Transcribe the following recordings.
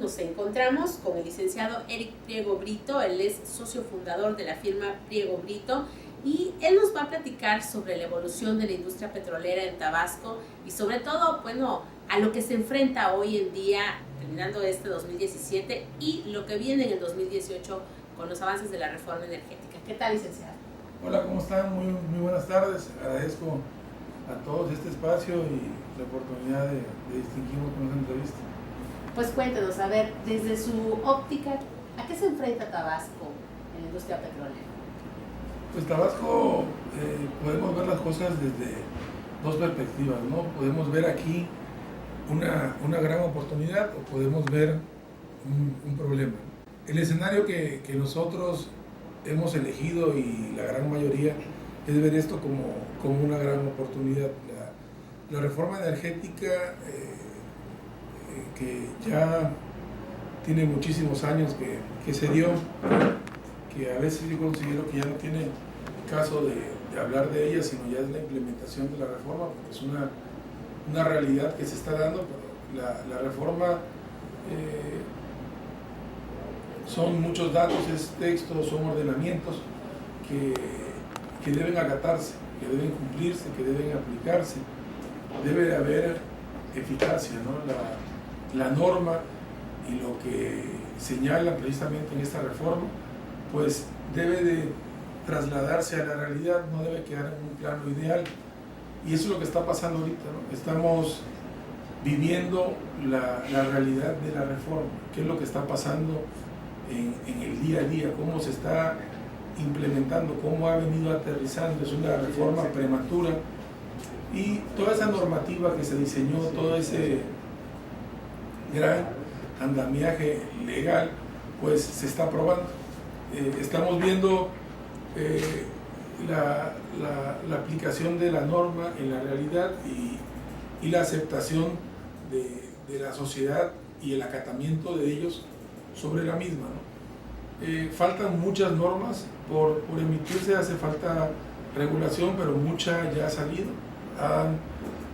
Nos encontramos con el licenciado Eric Priego Brito. Él es socio fundador de la firma Priego Brito y él nos va a platicar sobre la evolución de la industria petrolera en Tabasco y sobre todo, bueno, a lo que se enfrenta hoy en día, terminando este 2017 y lo que viene en el 2018 con los avances de la reforma energética. ¿Qué tal, licenciado? Hola, ¿cómo están? Muy buenas tardes. Agradezco a todos este espacio y la oportunidad de distinguirnos con esta entrevista. Pues cuéntenos, a ver, desde su óptica, ¿a qué se enfrenta Tabasco en la industria petrolera? Pues Tabasco, podemos ver las cosas desde dos perspectivas, ¿no? Podemos ver aquí una gran oportunidad o podemos ver un problema. El escenario que nosotros hemos elegido y la gran mayoría es ver esto como una gran oportunidad. La reforma energética que ya tiene muchísimos años que se dio, que a veces yo considero que ya no tiene caso de hablar de ella, sino ya es la implementación de la reforma, porque es una realidad que se está dando, pero la reforma son muchos datos, es texto, son ordenamientos que deben acatarse, que deben cumplirse, que deben aplicarse. Debe de haber eficacia, ¿no? La norma y lo que señala precisamente en esta reforma, pues debe de trasladarse a la realidad, no debe quedar en un plano ideal. Y eso es lo que está pasando ahorita, ¿no? Estamos viviendo la realidad de la reforma, qué es lo que está pasando en el día a día, cómo se está implementando, cómo ha venido aterrizando. Es una reforma prematura y toda esa normativa que se diseñó, todo ese gran andamiaje legal, pues se está aprobando. Estamos viendo la aplicación de la norma en la realidad y la aceptación de la sociedad y el acatamiento de ellos sobre la misma, ¿no? Faltan muchas normas por emitirse, hace falta regulación, pero mucha ya ha salido.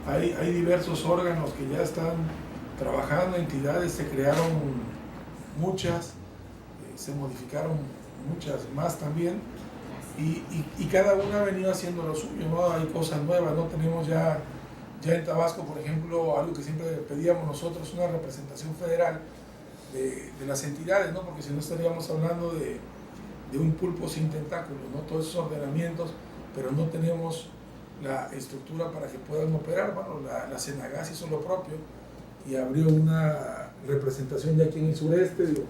Hay diversos órganos que ya están trabajando, entidades, se crearon muchas, se modificaron muchas más también, y cada una ha venido haciendo lo suyo, ¿no? Hay cosas nuevas, ¿no? Tenemos ya en Tabasco, por ejemplo, algo que siempre pedíamos nosotros, una representación federal de las entidades, ¿no? Porque si no estaríamos hablando de un pulpo sin tentáculos, ¿no? Todos esos ordenamientos, pero no tenemos la estructura para que puedan operar. Bueno, la Senagas hizo lo propio y abrió una representación ya aquí en el sureste. Digo,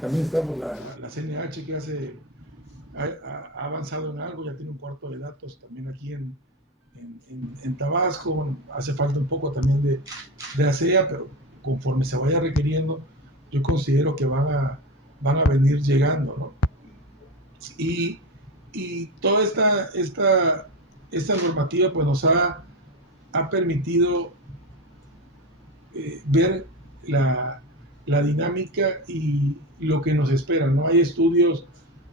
también estamos la CNH, que ha avanzado en algo, ya tiene un cuarto de datos también aquí en Tabasco. Bueno, hace falta un poco también de ASEA, pero conforme se vaya requiriendo, yo considero que van a venir llegando, ¿no? Y toda esta normativa pues nos ha permitido ver la dinámica y lo que nos espera, ¿no? Hay estudios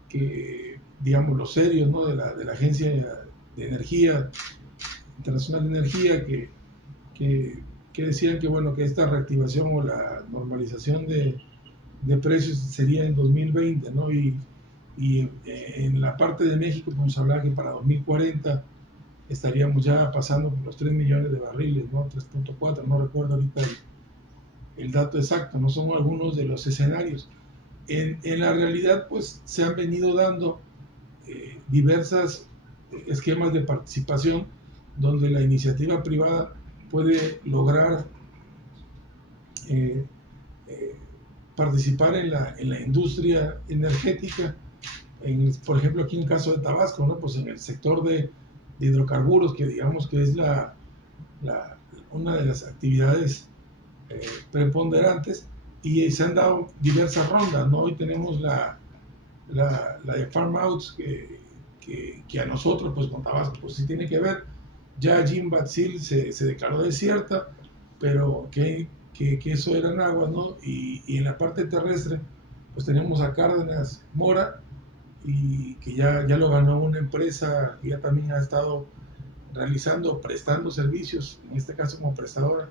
que, digamos, los serios, ¿no? de la Agencia de Energía, Internacional de Energía, que decían que, bueno, que esta reactivación o la normalización de precios sería en 2020, ¿no? Y en la parte de México, pues hablaba que para 2040 estaríamos ya pasando por los 3 millones de barriles, ¿no? 3.4, no recuerdo ahorita el dato exacto, no son algunos de los escenarios. En la realidad, pues se han venido dando diversas esquemas de participación donde la iniciativa privada puede lograr participar en la industria energética. Por ejemplo, aquí en el caso de Tabasco, ¿no? Pues en el sector de hidrocarburos, que digamos que es una de las actividades preponderantes, y se han dado diversas rondas, ¿no? Hoy tenemos la de Farm Outs, que a nosotros, pues con Tabasco, pues sí tiene que ver. Ya Jimbatzil se declaró desierta, pero que eso eran aguas, ¿no? Y en la parte terrestre, pues tenemos a Cárdenas Mora, y que ya lo ganó una empresa que ya también ha estado prestando servicios, en este caso como prestadora,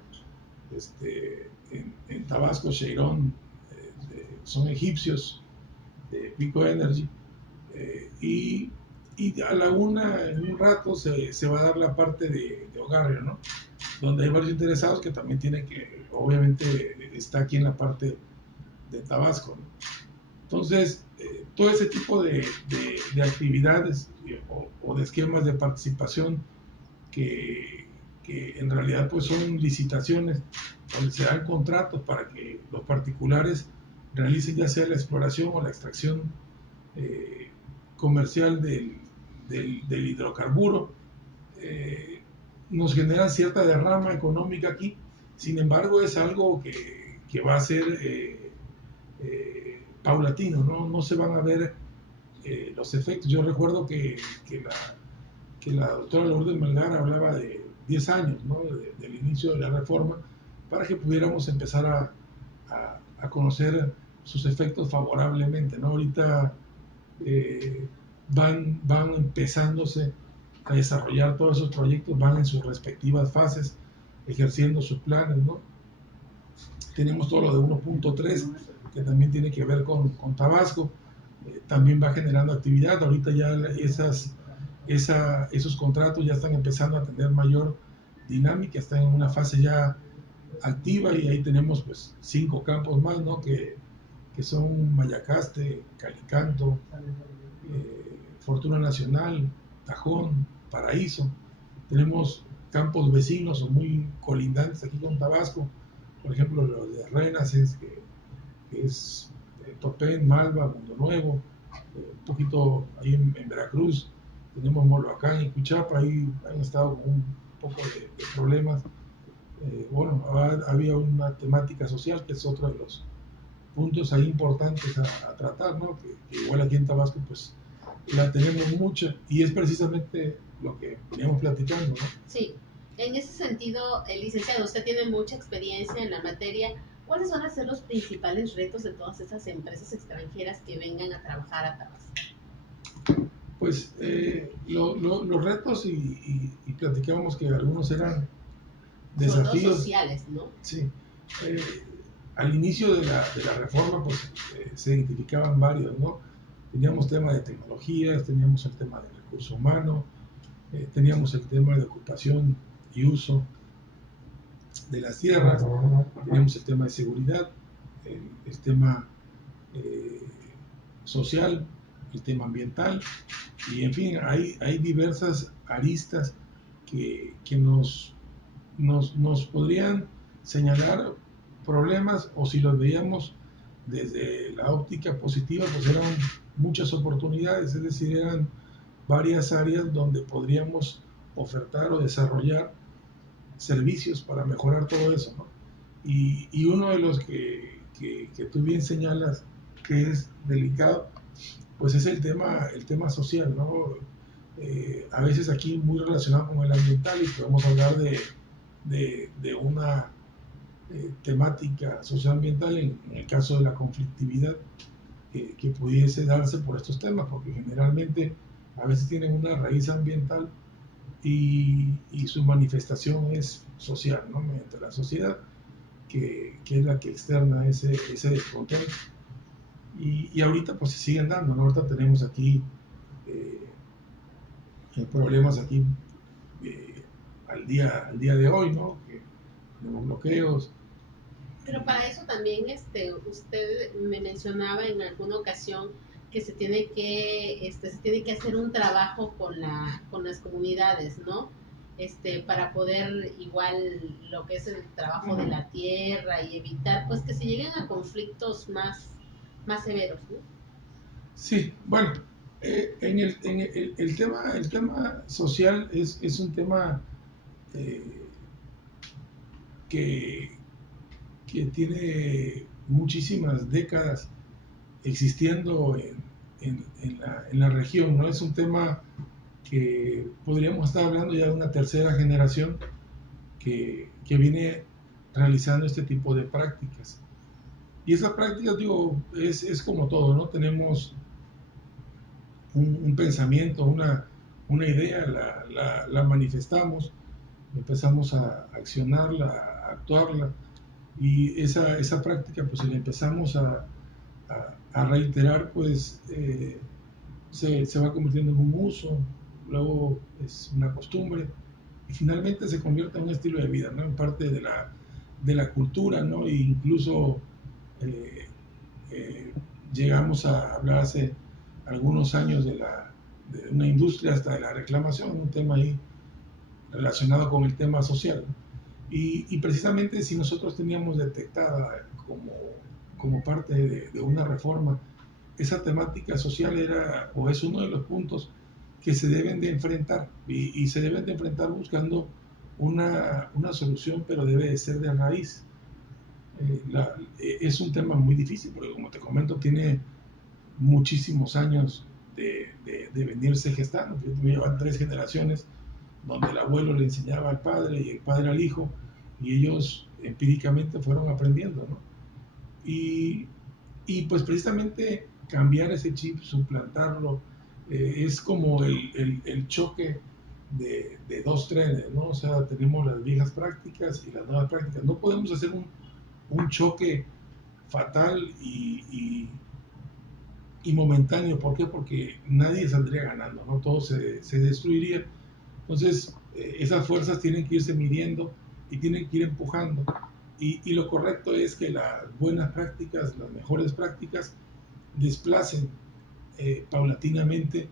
en Tabasco, Cheiron son egipcios de Pico Energy, y a la una, en un rato, se va a dar la parte de Ogarrio, ¿no? Donde hay varios interesados que también tienen que, obviamente, está aquí en la parte de Tabasco, ¿no? Entonces, todo ese tipo de actividades o de esquemas de participación que en realidad pues son licitaciones donde se dan contratos para que los particulares realicen ya sea la exploración o la extracción comercial del hidrocarburo, nos generan cierta derrama económica aquí. Sin embargo, es algo que va a ser paulatino, no se van a ver los efectos. Yo recuerdo que la doctora Lourdes Melgar hablaba de 10 años, ¿no? Del inicio de la reforma, para que pudiéramos empezar a conocer sus efectos favorablemente, ¿no? Ahorita van empezándose a desarrollar todos esos proyectos, van en sus respectivas fases, ejerciendo sus planes, ¿no? Tenemos todo lo de 1.3, que también tiene que ver con Tabasco, también va generando actividad. Ahorita ya esos contratos ya están empezando a tener mayor dinámica, están en una fase ya activa, y ahí tenemos pues 5 campos más, ¿no? que son Mayacaste, Calicanto, Fortuna Nacional, Tajón, Paraíso. Tenemos campos vecinos o muy colindantes aquí con Tabasco, por ejemplo los de Renaissance, que es Topén, Malva, Mundo Nuevo, un poquito ahí en Veracruz. Tenemos Moloacán y Cuchapa, ahí han estado con un poco de problemas. Bueno, había una temática social que es otro de los puntos ahí importantes a tratar, ¿no? Que igual aquí en Tabasco pues la tenemos mucha, y es precisamente lo que veníamos platicando, ¿no? Sí, en ese sentido, licenciado, usted tiene mucha experiencia en la materia. ¿Cuáles van a ser los principales retos de todas esas empresas extranjeras que vengan a trabajar a Tabasco? Pues los retos, y platicábamos que algunos eran desafíos sobre todo sociales, ¿no? Sí. Al inicio de la reforma pues se identificaban varios, ¿no? Teníamos tema de tecnologías, teníamos el tema de recurso humano, teníamos el tema de ocupación y uso de las tierras, teníamos el tema de seguridad, el tema social, el tema ambiental, y en fin, hay diversas aristas que nos podrían señalar problemas, o si los veíamos desde la óptica positiva, pues eran muchas oportunidades, es decir, eran varias áreas donde podríamos ofertar o desarrollar servicios para mejorar todo eso, ¿no? Y uno de los que tú bien señalas que es delicado, pues es el tema social, ¿no? A veces aquí muy relacionado con el ambiental, y podemos hablar de una temática socioambiental en el caso de la conflictividad que pudiese darse por estos temas, porque generalmente a veces tienen una raíz ambiental y su manifestación es social, ¿no? Mediante la sociedad, que es la que externa ese descontento. Y ahorita pues se siguen dando, ¿no? Ahorita tenemos aquí problemas aquí al día de hoy, ¿no? Que tenemos bloqueos. Pero para eso también usted me mencionaba en alguna ocasión que se tiene que hacer un trabajo con las comunidades, ¿no? Para poder igual lo que es el trabajo de la tierra y evitar pues que se lleguen a conflictos más severos, ¿no? Sí, bueno, el tema social es un tema que tiene muchísimas décadas existiendo en la región, ¿no? Es un tema que podríamos estar hablando ya de una tercera generación que viene realizando este tipo de prácticas. Y esa práctica, digo, es como todo, ¿no? Tenemos un pensamiento, una idea, la manifestamos, empezamos a accionarla, a actuarla, y esa práctica pues la empezamos a a reiterar, pues se va convirtiendo en un uso, luego es una costumbre y finalmente se convierte en un estilo de vida, ¿no? En parte de la cultura, ¿no? E incluso eh, eh, llegamos a hablar hace algunos años de una industria hasta de la reclamación, un tema ahí relacionado con el tema social. Y precisamente si nosotros teníamos detectada como parte de una reforma, esa temática social era o es uno de los puntos que se deben de enfrentar y se deben de enfrentar buscando una solución, pero debe de ser de raíz. Es un tema muy difícil porque, como te comento, tiene muchísimos años de venirse gestando. Me llevan 3 generaciones donde el abuelo le enseñaba al padre y el padre al hijo, y ellos empíricamente fueron aprendiendo, ¿no? Y, y pues precisamente cambiar ese chip, suplantarlo, es como el choque de dos trenes, ¿no? O sea, tenemos las viejas prácticas y las nuevas prácticas. No podemos hacer un choque fatal y momentáneo. ¿Por qué? Porque nadie saldría ganando, ¿no? Todo se destruiría. Entonces, esas fuerzas tienen que irse midiendo y tienen que ir empujando. Y lo correcto es que las buenas prácticas, las mejores prácticas, desplacen paulatinamente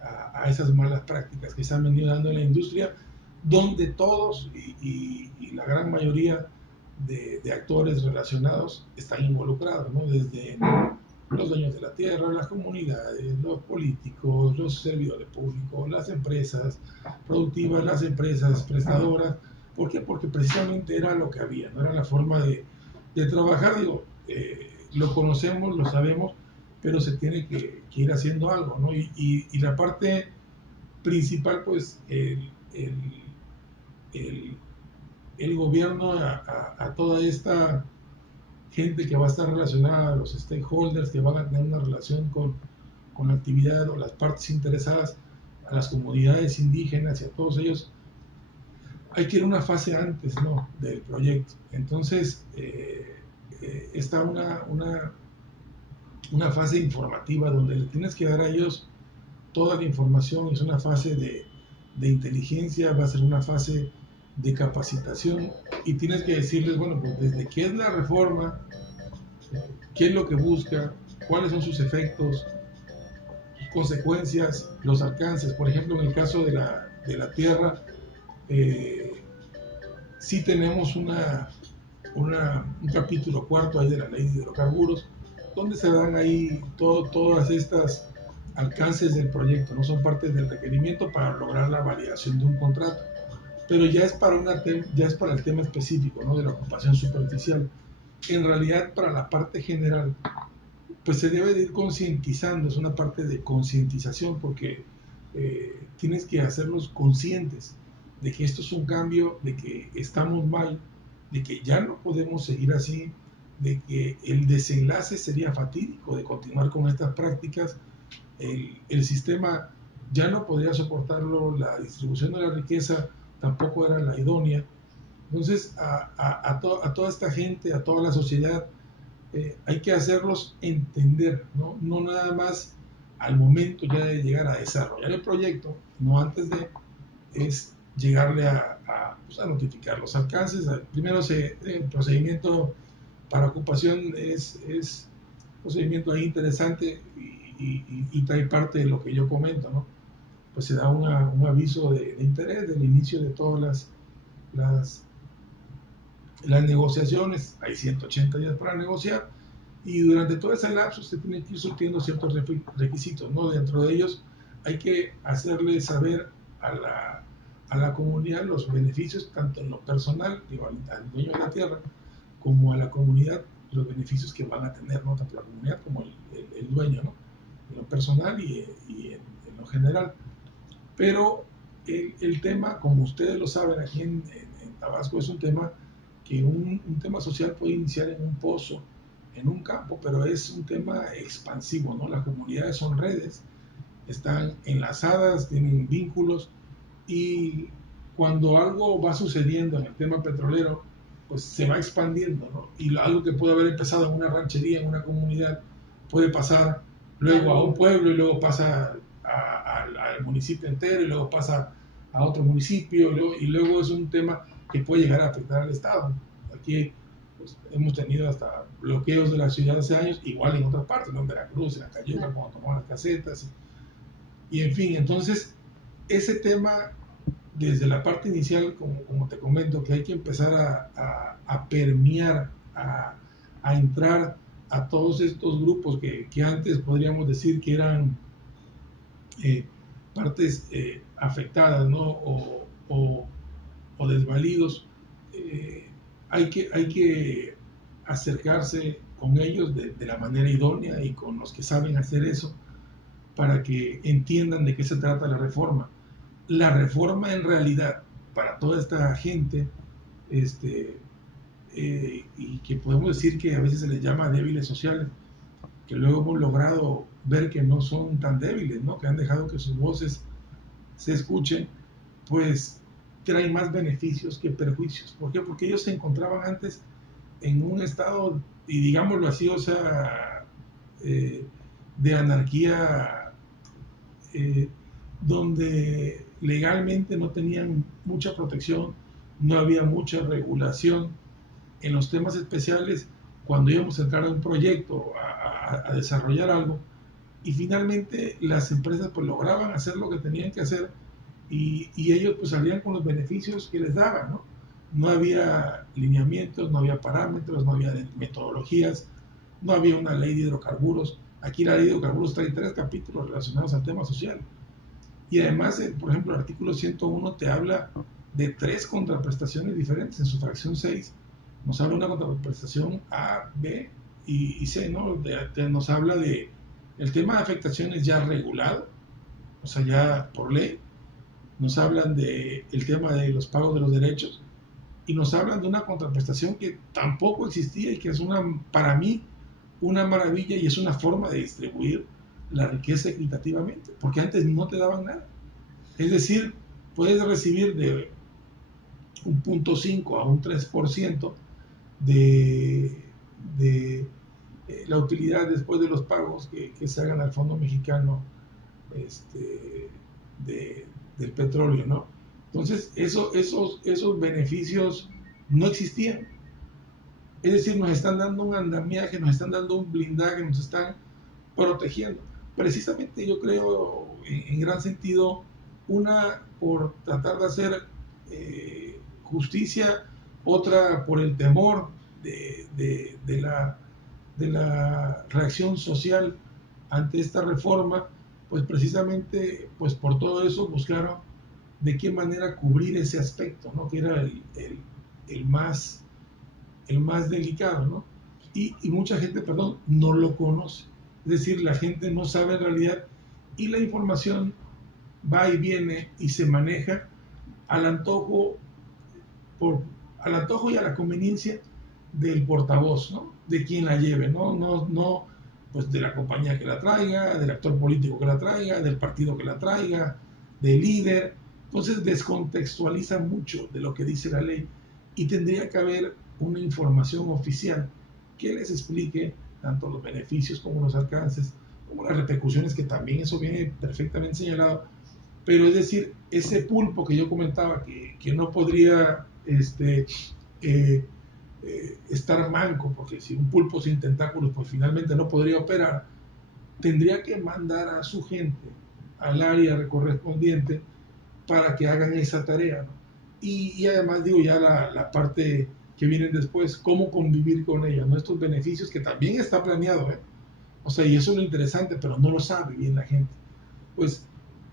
a esas malas prácticas que se han venido dando en la industria, donde todos y la gran mayoría de actores relacionados están involucrados, ¿no? Desde los dueños de la tierra, las comunidades, los políticos, los servidores públicos, las empresas productivas, las empresas prestadoras. ¿Por qué? Porque precisamente era lo que había, no era la forma de trabajar. Digo, lo conocemos, lo sabemos, pero se tiene que ir haciendo algo, ¿no? Y la parte principal, pues, el, el gobierno a toda esta gente que va a estar relacionada, a los stakeholders que van a tener una relación con la actividad o las partes interesadas, a las comunidades indígenas y a todos ellos, hay que ir a una fase antes, ¿no?, del proyecto. Entonces, está una fase informativa donde le tienes que dar a ellos toda la información. Es una fase de inteligencia, va a ser una fase de capacitación y tienes que decirles, bueno, pues desde qué es la reforma, qué es lo que busca, cuáles son sus efectos, sus consecuencias, los alcances. Por ejemplo, en el caso de la tierra, sí tenemos un capítulo cuarto ahí de la ley de hidrocarburos, donde se dan ahí todas estas alcances del proyecto, no son parte del requerimiento para lograr la validación de un contrato, pero ya es para el tema específico, ¿no?, de la ocupación superficial. En realidad, para la parte general, pues se debe de ir concientizando, es una parte de concientización, porque tienes que hacerlos conscientes de que esto es un cambio, de que estamos mal, de que ya no podemos seguir así, de que el desenlace sería fatídico de continuar con estas prácticas, el sistema ya no podría soportarlo, la distribución de la riqueza tampoco era la idónea. Entonces, a toda esta gente, a toda la sociedad, hay que hacerlos entender, ¿no? No nada más al momento ya de llegar a desarrollar el proyecto, no antes de, es llegarle pues a notificar los alcances. Primero, el procedimiento para ocupación es un procedimiento ahí interesante y trae parte de lo que yo comento, ¿no? Pues se da un aviso de interés del inicio de todas las negociaciones. Hay 180 días para negociar y durante todo ese lapso se tienen que ir surtiendo ciertos requisitos, ¿no? Dentro de ellos hay que hacerle saber a la comunidad los beneficios, tanto en lo personal, digo, al dueño de la tierra, como a la comunidad, los beneficios que van a tener, ¿no?, tanto la comunidad como el dueño, ¿no?, en lo personal y en lo general. Pero el tema, como ustedes lo saben, aquí en Tabasco es un tema que un tema social puede iniciar en un pozo, en un campo, pero es un tema expansivo, ¿no? Las comunidades son redes, están enlazadas, tienen vínculos, y cuando algo va sucediendo en el tema petrolero, pues se va expandiendo, ¿no? Y algo que puede haber empezado en una ranchería, en una comunidad, puede pasar luego a un pueblo y luego pasa al municipio entero y luego pasa a otro municipio y luego es un tema que puede llegar a afectar al Estado. Aquí pues, hemos tenido hasta bloqueos de la ciudad hace años, igual en otras partes, ¿no? En Veracruz, en Acayuca, cuando tomaban las casetas y en fin, entonces ese tema desde la parte inicial, como te comento, que hay que empezar a permear, a entrar a todos estos grupos que antes podríamos decir que eran partes afectadas, ¿no? O desvalidos, hay que acercarse con ellos de la manera idónea y con los que saben hacer eso para que entiendan de qué se trata la reforma. La reforma en realidad para toda esta gente y que podemos decir que a veces se les llama débiles sociales, que luego hemos logrado ver que no son tan débiles, ¿no? Que han dejado que sus voces se escuchen, pues trae más beneficios que perjuicios. ¿Por qué? Porque ellos se encontraban antes en un estado, y digámoslo así, o sea, de anarquía, donde legalmente no tenían mucha protección, no había mucha regulación. En los temas especiales, cuando íbamos a entrar a un proyecto, a desarrollar algo, y finalmente las empresas pues lograban hacer lo que tenían que hacer y ellos pues salían con los beneficios que les daban, ¿no? No había lineamientos, no había parámetros, no había metodologías, no había una ley de hidrocarburos. Aquí la ley de hidrocarburos trae 3 capítulos relacionados al tema social. Y además, por ejemplo, el artículo 101 te habla de 3 contraprestaciones diferentes. En su fracción 6 nos habla de una contraprestación A, B y C, ¿no? Nos habla de el tema de afectaciones ya regulado, o sea, ya por ley. Nos hablan del tema de los pagos de los derechos y nos hablan de una contraprestación que tampoco existía y que es para mí una maravilla y es una forma de distribuir la riqueza equitativamente, porque antes no te daban nada. Es decir, puedes recibir de un 0.5 a un 3% de la utilidad después de los pagos que se hagan al Fondo Mexicano del petróleo, ¿no? Entonces, esos beneficios no existían. Es decir, nos están dando un andamiaje, nos están dando un blindaje, nos están protegiendo. Precisamente yo creo, en gran sentido, una por tratar de hacer justicia, otra por el temor de la reacción social ante esta reforma, pues precisamente pues por todo eso buscaron de qué manera cubrir ese aspecto, ¿no? Que era el más delicado, ¿no? Y mucha gente, perdón, no lo conoce. Es decir, la gente no sabe en realidad y la información va y viene y se maneja al antojo, al antojo y a la conveniencia del portavoz, ¿no? De quien la lleve, no pues de la compañía que la traiga, del actor político que la traiga, del partido que la traiga, del líder. Entonces descontextualiza mucho de lo que dice la ley y tendría que haber una información oficial que les explique tanto los beneficios como los alcances, como las repercusiones, que también eso viene perfectamente señalado. Pero es decir, ese pulpo que yo comentaba que no podría estar manco, porque si un pulpo sin tentáculos pues finalmente no podría operar, tendría que mandar a su gente al área correspondiente para que hagan esa tarea, ¿no? Y además digo ya la parte que viene después, cómo convivir con ella, ¿no? Estos beneficios que también está planeado, ¿eh? O sea, y eso es lo interesante, pero no lo sabe bien la gente. Pues,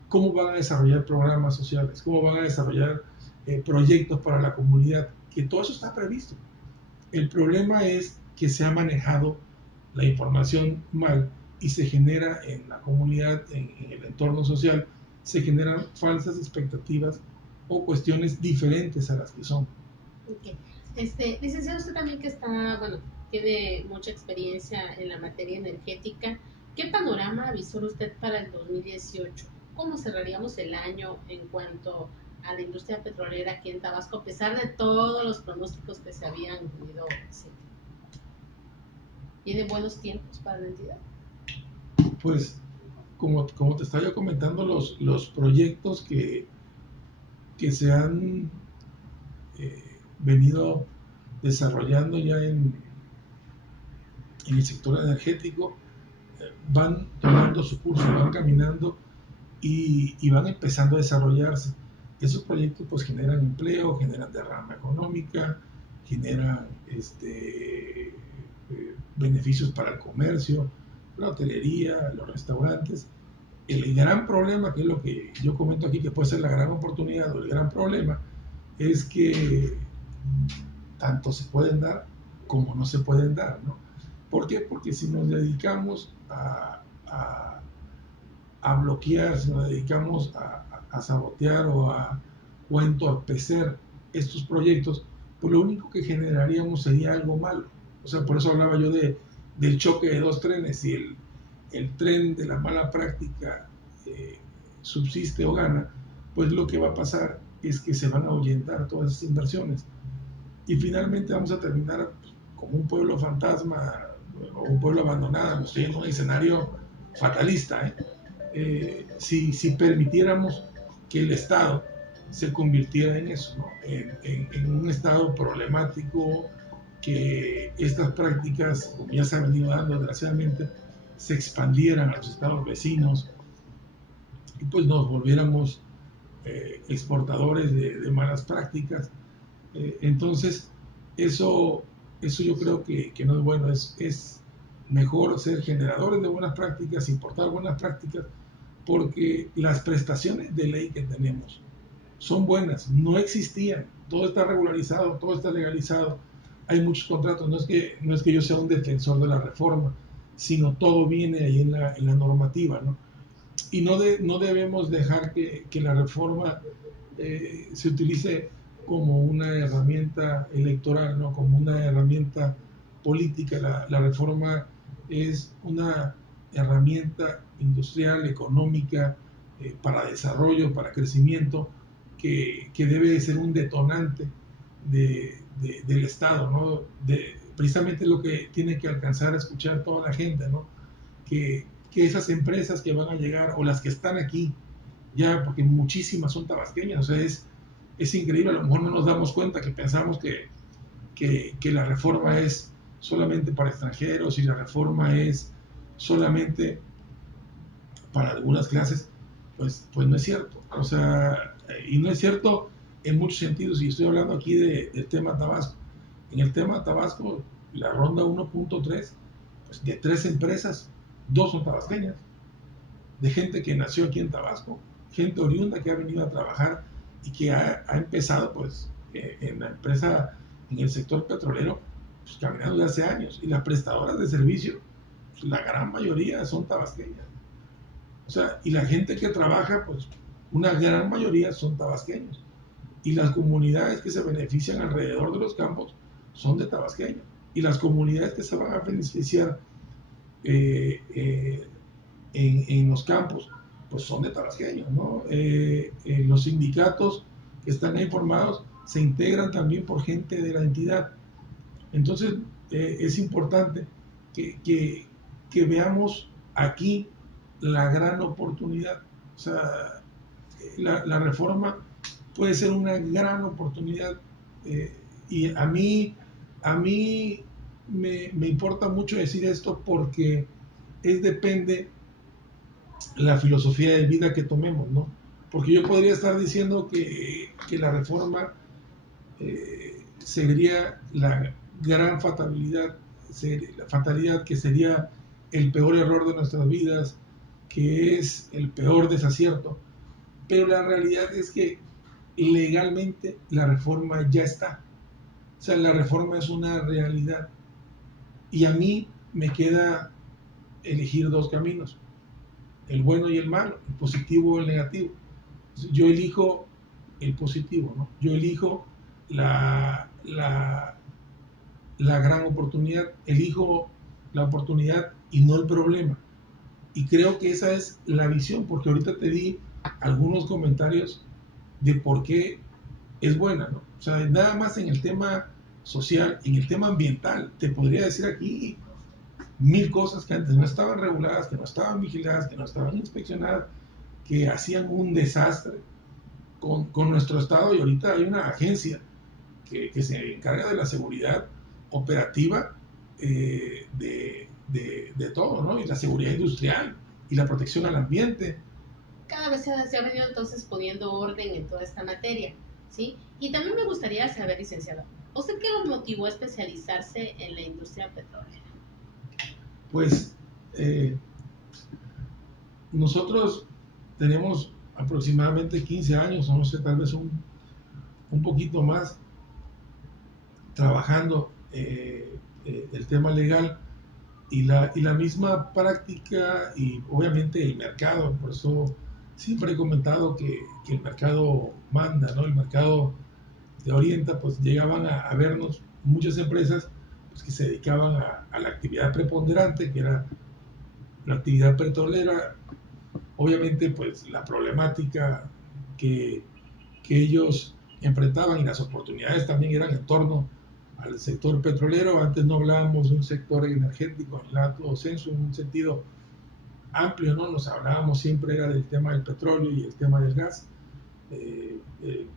¿cómo van a desarrollar programas sociales? ¿Cómo van a desarrollar proyectos para la comunidad? Que todo eso está previsto. El problema es que se ha manejado la información mal y se genera en la comunidad, en el entorno social, se generan falsas expectativas o cuestiones diferentes a las que son. Okay. Licenciado, usted también que está, bueno, tiene mucha experiencia en la materia energética, ¿qué panorama visora usted para el 2018? ¿Cómo cerraríamos el año en cuanto a la industria petrolera aquí en Tabasco, a pesar de todos los pronósticos que se habían ido haciendo? ¿Tiene buenos tiempos para la entidad? Pues, como te estaba yo comentando, los proyectos que se han venido desarrollando ya en el sector energético, van tomando su curso, van caminando y van empezando a desarrollarse. Esos proyectos pues generan empleo, generan derrama económica, generan beneficios para el comercio, la hotelería, los restaurantes. El gran problema, que es lo que yo comento aquí, que puede ser la gran oportunidad o el gran problema, es que tanto se pueden dar como no se pueden dar, ¿no? ¿Por qué? Porque si nos dedicamos a bloquear, si nos dedicamos a sabotear o a entorpecer estos proyectos, pues lo único que generaríamos sería algo malo. O sea, por eso hablaba yo del choque de dos trenes. Si el tren de la mala práctica subsiste o gana, pues lo que va a pasar es que se van a ahuyentar todas esas inversiones. Y finalmente vamos a terminar como un pueblo fantasma o un pueblo abandonado. Estoy en un escenario fatalista, si permitiéramos que el Estado se convirtiera en eso, ¿no? en un Estado problemático, que estas prácticas, como ya se han venido dando desgraciadamente, se expandieran a los estados vecinos y pues nos volviéramos exportadores de malas prácticas. Entonces, eso yo creo que no es bueno. Es mejor ser generadores de buenas prácticas, importar buenas prácticas, porque las prestaciones de ley que tenemos son buenas, no existían, todo está regularizado, todo está legalizado, hay muchos contratos. No es que yo sea un defensor de la reforma, sino todo viene ahí en la normativa, ¿no? Y no debemos dejar que la reforma se utilice como una herramienta electoral, ¿no? Como una herramienta política. La reforma es una herramienta industrial, económica, para desarrollo, para crecimiento, que debe de ser un detonante del Estado, ¿no? Precisamente lo que tiene que alcanzar a escuchar toda la gente, ¿no? Que esas empresas que van a llegar, o las que están aquí, ya, porque muchísimas son tabasqueñas, o sea, es increíble. A lo mejor no nos damos cuenta, que pensamos que la reforma es solamente para extranjeros y la reforma es solamente para algunas clases. Pues no es cierto. O sea, y no es cierto en muchos sentidos. Y estoy hablando aquí del tema Tabasco. En el tema Tabasco, la ronda 1.3, pues de 3 empresas, 2 son tabasqueñas, de gente que nació aquí en Tabasco, gente oriunda que ha venido a trabajar y que ha empezado pues en la empresa, en el sector petrolero, pues caminando de hace años. Y las prestadoras de servicio, pues, la gran mayoría son tabasqueñas. O sea, y la gente que trabaja, pues una gran mayoría son tabasqueños. Y las comunidades que se benefician alrededor de los campos son de tabasqueños. Y las comunidades que se van a beneficiar en los campos, pues son de tabasqueños, ¿no? Los sindicatos que están ahí formados se integran también por gente de la entidad. Entonces, es importante que veamos aquí la gran oportunidad. O sea, la reforma puede ser una gran oportunidad, y a mí me importa mucho decir esto, porque depende la filosofía de vida que tomemos, ¿no? Porque yo podría estar diciendo que la reforma sería la gran fatalidad, la fatalidad, que sería el peor error de nuestras vidas, que es el peor desacierto. Pero la realidad es que legalmente la reforma ya está. O sea, la reforma es una realidad. Y a mí me queda elegir 2 caminos: el bueno y el malo, el positivo o el negativo. Yo elijo el positivo, ¿no? Yo elijo la gran oportunidad, elijo la oportunidad y no el problema. Y creo que esa es la visión, porque ahorita te di algunos comentarios de por qué es buena, ¿no? O sea, nada más en el tema social, en el tema ambiental, te podría decir aquí mil cosas que antes no estaban reguladas, que no estaban vigiladas, que no estaban inspeccionadas, que hacían un desastre con nuestro Estado, y ahorita hay una agencia que se encarga de la seguridad operativa de todo, ¿no? Y la seguridad industrial y la protección al ambiente. Cada vez se ha venido entonces poniendo orden en toda esta materia, ¿sí? Y también me gustaría saber, licenciado, ¿usted qué lo motivó a especializarse en la industria petrolera? Pues nosotros tenemos aproximadamente 15 años, o no sé, tal vez un poquito más, trabajando el tema legal y la misma práctica y obviamente el mercado. Por eso siempre he comentado que el mercado manda, ¿no? El mercado te orienta. Pues llegaban a vernos muchas empresas pues, que se dedicaban a la actividad preponderante, que era la actividad petrolera. Obviamente pues la problemática que, que ellos enfrentaban y las oportunidades también eran en torno al sector petrolero. Antes no hablábamos de un sector energético en lato sensu, en un sentido amplio, ¿no? Nos hablábamos siempre era del tema del petróleo y el tema del gas.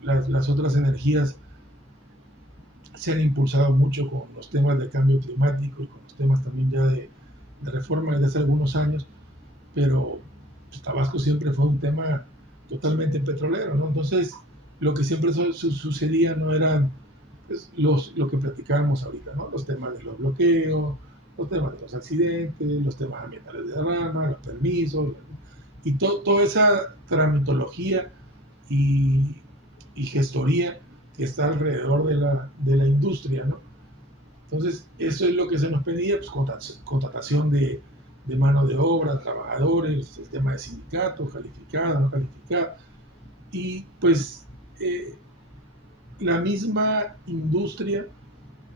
Las otras energías se han impulsado mucho con los temas de cambio climático y con los temas también ya de reforma desde hace algunos años, pero pues, Tabasco siempre fue un tema totalmente petrolero, ¿no? Entonces, lo que siempre sucedía no eran pues, lo que platicábamos ahorita, ¿no? Los temas de los bloqueos, los temas de los accidentes, los temas ambientales de derrama, los permisos, y toda esa tramitología y, y gestoría que está alrededor de la industria, ¿no? Entonces, eso es lo que se nos pedía, pues contratación de mano de obra, trabajadores, el tema de sindicatos, calificada, no calificada, y pues la misma industria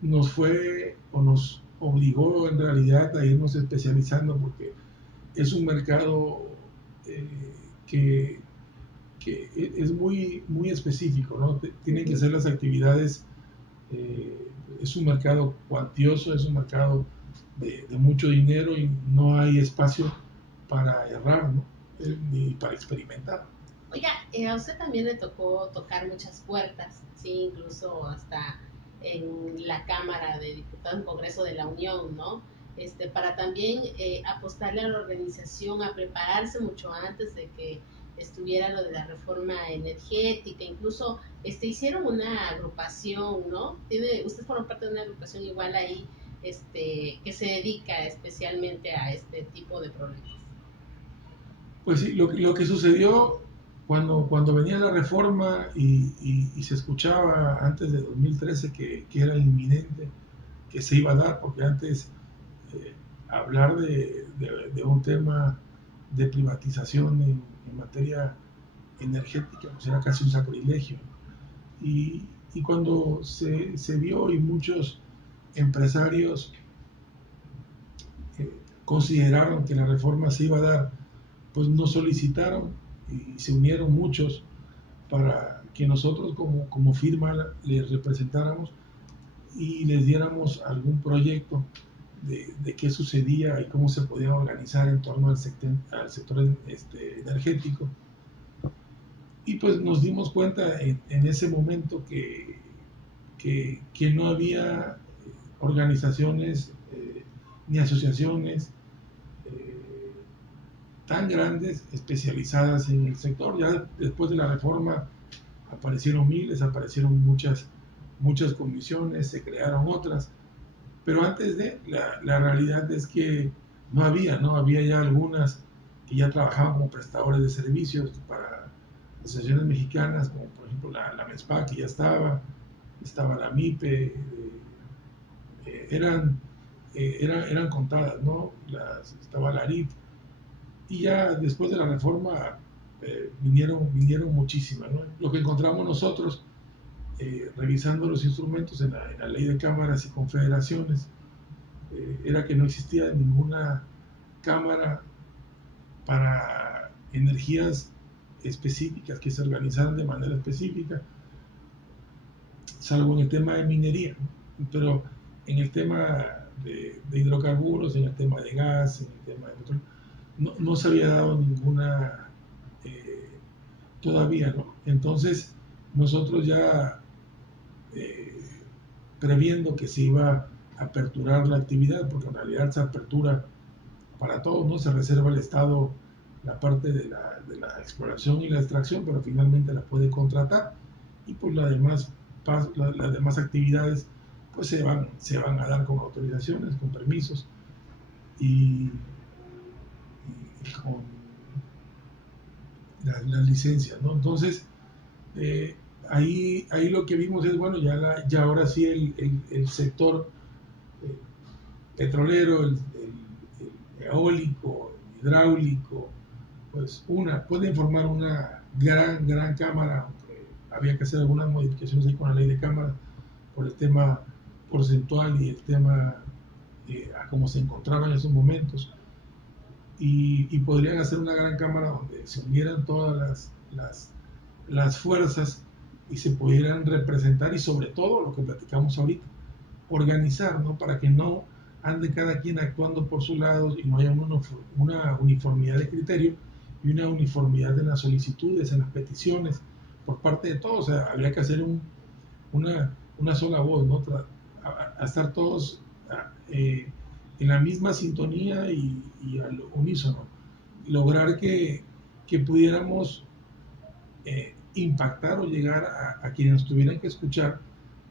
nos fue o nos obligó en realidad a irnos especializando porque es un mercado eh, que, que es muy específico, ¿no? Tienen que ser las actividades, es un mercado cuantioso, es un mercado de mucho dinero y no hay espacio para errar, ¿no? Ni para experimentar. Oiga, a usted también le tocó tocar muchas puertas, sí, incluso hasta en la Cámara de Diputados, en Congreso de la Unión, ¿no? Para también apostarle a la organización a prepararse mucho antes de que estuviera lo de la reforma energética, incluso hicieron una agrupación, ¿no? Usted forma parte de una agrupación igual ahí, que se dedica especialmente a este tipo de problemas. Pues sí, lo que sucedió cuando venía la reforma y se escuchaba antes de 2013 que era inminente, que se iba a dar, porque antes eh, hablar de un tema de privatización en materia energética pues era casi un sacrilegio. Y cuando se vio y muchos empresarios consideraron que la reforma se iba a dar, pues nos solicitaron y se unieron muchos para que nosotros como firma les representáramos y les diéramos algún proyecto de qué sucedía y cómo se podía organizar en torno al sector energético. Y pues nos dimos cuenta en ese momento que no había organizaciones ni asociaciones eh, tan grandes especializadas en el sector. Ya después de la reforma aparecieron miles, aparecieron muchas comisiones, se crearon otras, pero antes la realidad es que no había ya algunas que ya trabajaban como prestadores de servicios para asociaciones mexicanas, como por ejemplo la MESPA, que ya estaba la MIPE, eran contadas, ¿no? Estaba la ARIF, y ya después de la reforma vinieron muchísimas, ¿no? Lo que encontramos nosotros, revisando los instrumentos en la ley de cámaras y confederaciones, era que no existía ninguna cámara para energías específicas que se organizaran de manera específica, salvo en el tema de minería, ¿no? Pero en el tema de hidrocarburos, en el tema de gas, en el tema de petróleo. No se había dado ninguna todavía, ¿no? Entonces, nosotros ya previendo que se iba a aperturar la actividad, porque en realidad se apertura para todos, ¿no? Se reserva al Estado la parte de la exploración y la extracción, pero finalmente la puede contratar, y pues las demás actividades pues se van a dar con autorizaciones, con permisos y con las licencias, ¿no? Entonces, ahí lo que vimos es, bueno, ya ahora sí el sector eh, petrolero, el eólico, el hidráulico, pues pueden formar una gran cámara, aunque había que hacer algunas modificaciones ahí con la ley de cámara por el tema porcentual y el tema a cómo se encontraban en esos momentos. Y podrían hacer una gran cámara donde se unieran todas las fuerzas y se pudieran representar, y sobre todo lo que platicamos ahorita, organizar, ¿no? Para que no ande cada quien actuando por su lado y no haya una uniformidad de criterio y una uniformidad en las solicitudes, en las peticiones por parte de todos. O sea, habría que hacer una sola voz, ¿no? A estar todos en la misma sintonía y al unísono. Lograr que pudiéramos impactar o llegar a quienes nos tuvieran que escuchar,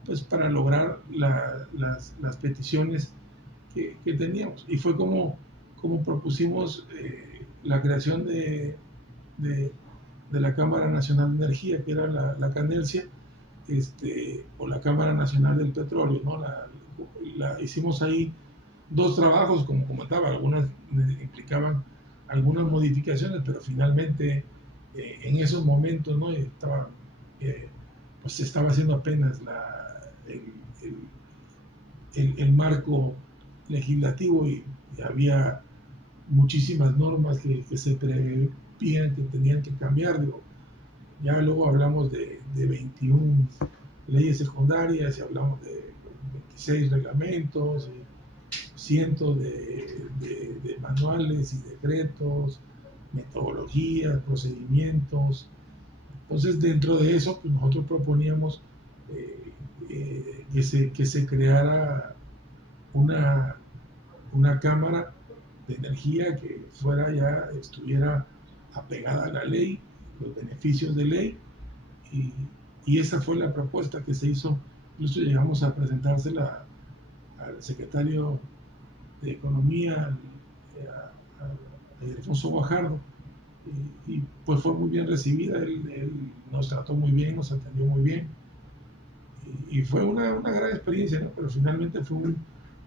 pues para lograr las peticiones que teníamos. Y fue como propusimos la creación de la Cámara Nacional de Energía, que era la CANELCIA, o la Cámara Nacional del Petróleo, ¿no? Hicimos ahí dos trabajos, como comentaba, algunas implicaban algunas modificaciones, pero finalmente en esos momentos, ¿no? Pues se estaba haciendo apenas el marco legislativo, y había muchísimas normas que se prevían que tenían que cambiar. Digo, ya luego hablamos de 21 leyes secundarias y hablamos de 26 reglamentos y cientos de manuales y decretos, metodologías, procedimientos. Entonces, dentro de eso, pues nosotros proponíamos que se creara una cámara de energía que estuviera apegada a la ley, los beneficios de ley, y esa fue la propuesta que se hizo. Incluso llegamos a presentársela al secretario de Economía, a Alfonso Guajardo, y pues fue muy bien recibida. Él nos trató muy bien, nos atendió muy bien, y fue una gran experiencia, ¿no? Pero finalmente fue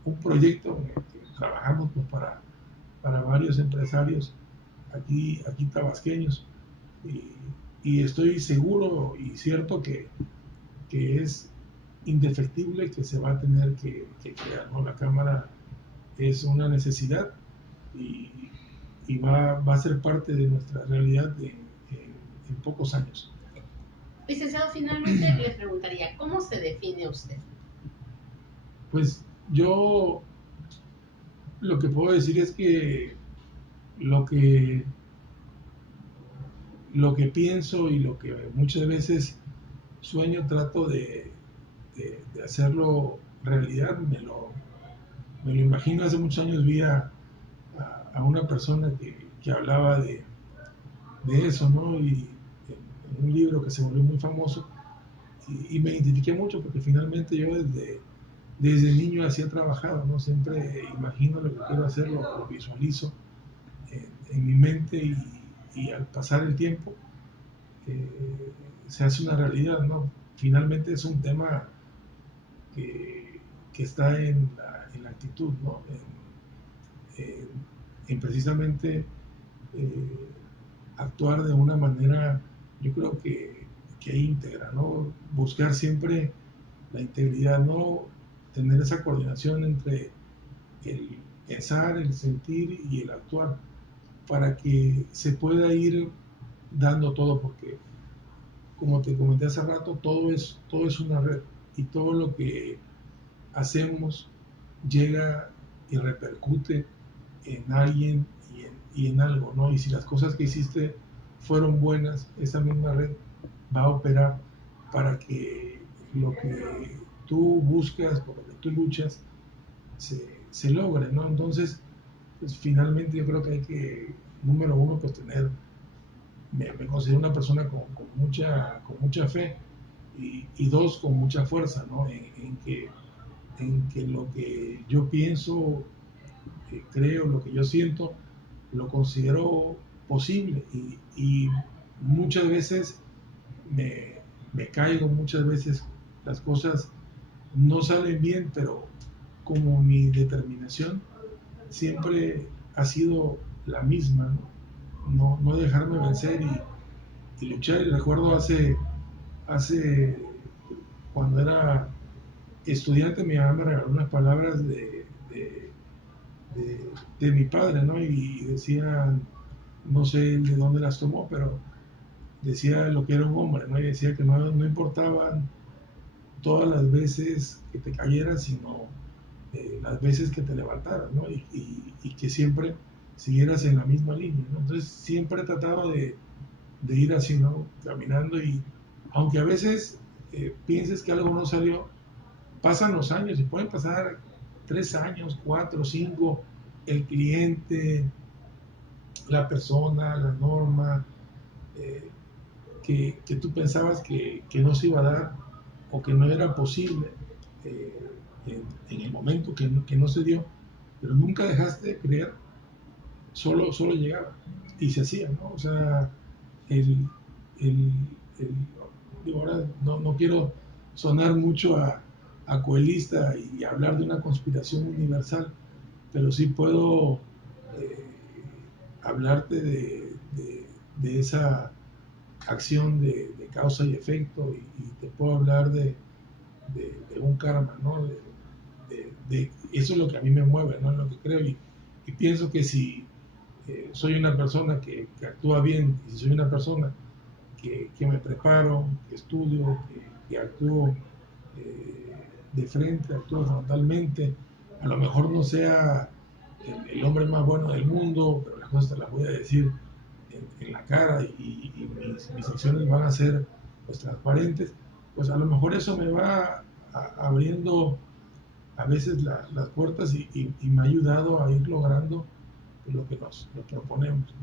un proyecto en el que trabajamos pues, para varios empresarios aquí tabasqueños, y estoy seguro y cierto que es indefectible que se va a tener que crear, ¿no? La Cámara es una necesidad, y va a ser parte de nuestra realidad en pocos años. Licenciado, finalmente le preguntaría, ¿cómo se define usted? Pues yo lo que puedo decir es que lo que pienso y lo que muchas veces sueño, trato de hacerlo realidad. Me lo imagino. Hace muchos años vi a una persona que hablaba de eso, ¿no? Y en un libro que se volvió muy famoso, y me identifiqué mucho porque finalmente yo desde niño así he trabajado, ¿no? Siempre imagino lo que quiero hacer, lo visualizo en mi mente, y al pasar el tiempo se hace una realidad, ¿no? Finalmente es un tema que está en la actitud, ¿no? En precisamente actuar de una manera, yo creo que íntegra, ¿no? Buscar siempre la integridad, ¿no? Tener esa coordinación entre el pensar, el sentir y el actuar, para que se pueda ir dando todo, porque como te comenté hace rato, todo es una red, y todo lo que hacemos llega y repercute en alguien y en algo, ¿no? Y si las cosas que hiciste fueron buenas, esa misma red va a operar para que lo que tú buscas, por lo que tú luchas, se logre, ¿no? Entonces, pues finalmente yo creo que hay que, número uno, pues tener, me considero una persona con mucha fe y dos, con mucha fuerza, ¿no? En que lo que yo pienso, creo, lo que yo siento, lo considero posible y muchas veces me, me caigo, muchas veces las cosas no salen bien, pero como mi determinación siempre ha sido la misma, no dejarme vencer y luchar. Y recuerdo hace, cuando era estudiante, mi mamá me regaló unas palabras de, de mi padre, ¿no? Y decían, no sé de dónde las tomó, pero decía lo que era un hombre, ¿no? Y decía que no importaban todas las veces que te cayeras, sino las veces que te levantaras, ¿no? Y que siempre siguieras en la misma línea, ¿no? Entonces siempre he tratado de ir así, ¿no? Caminando y aunque a veces pienses que algo no salió, pasan los años y pueden pasar 3 años, 4, 5, el cliente, la persona, la norma, eh, que tú pensabas que no se iba a dar o que no era posible eh, en el momento que no se dio, pero nunca dejaste de creer, solo llegaba y se hacía, ¿no? O sea, el, el, el digo, ahora no quiero sonar mucho a coelista y hablar de una conspiración universal, pero sí puedo eh, hablarte de esa acción de causa y efecto y te puedo hablar de un karma, ¿no? Eso es lo que a mí me mueve, ¿no? En lo que creo y pienso que si soy una persona que actúa bien y si soy una persona que me preparo, que estudio, que actúo de frente, actúo frontalmente, a lo mejor no sea el hombre más bueno del mundo, pero las cosas te las voy a decir en la cara y mis acciones van a ser pues, transparentes, pues a lo mejor eso me va abriendo a veces las puertas y me ha ayudado a ir logrando lo que nos proponemos.